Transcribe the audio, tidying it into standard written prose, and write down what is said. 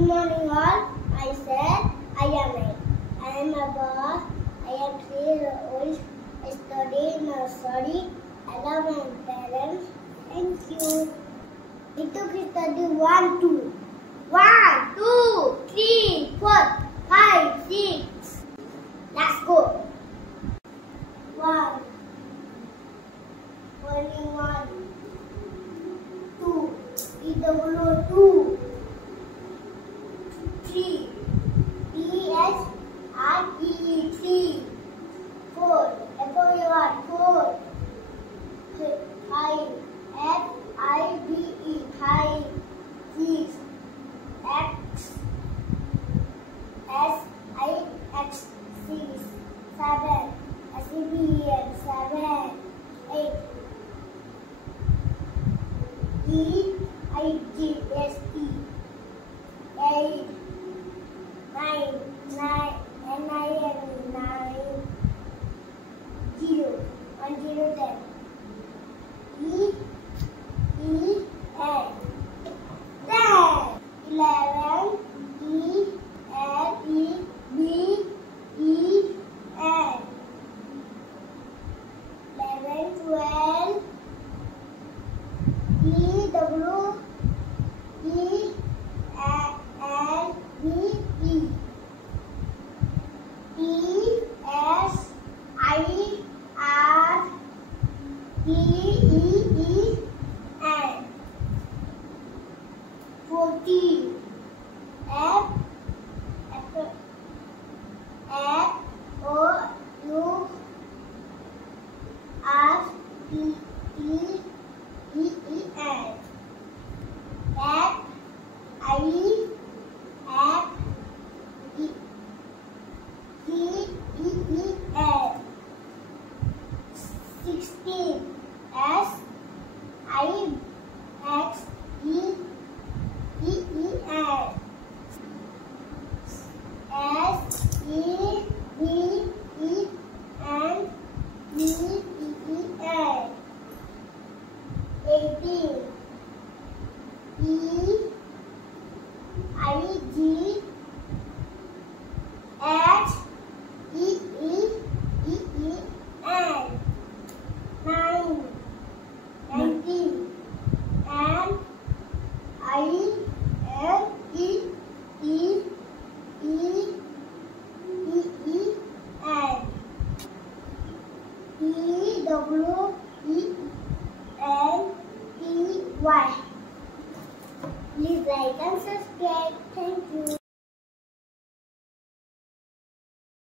morning all. I said I am 8. I am a boy. I am 3 years old. I study in nursery. I love my parents. Thank you. It took study 1, 2. 1, 2, 3, 4, 5, 6. Let's go. 1. Only 1. 2. EW 2. 3. DSRE 3. 4. FOUR 4. 5. FIBE 5. 6. X SIX 6. 7. SEBN 7. 8. EIGST 8. 9. 9. 0. 1 0 10. E N 10. 11. E L E B E N 11. 12. E W E L B E T S I R T E N 14. F O U R T E N. F I F E T E N. 16. S I X E N. S E B E N B E N. 18. E I G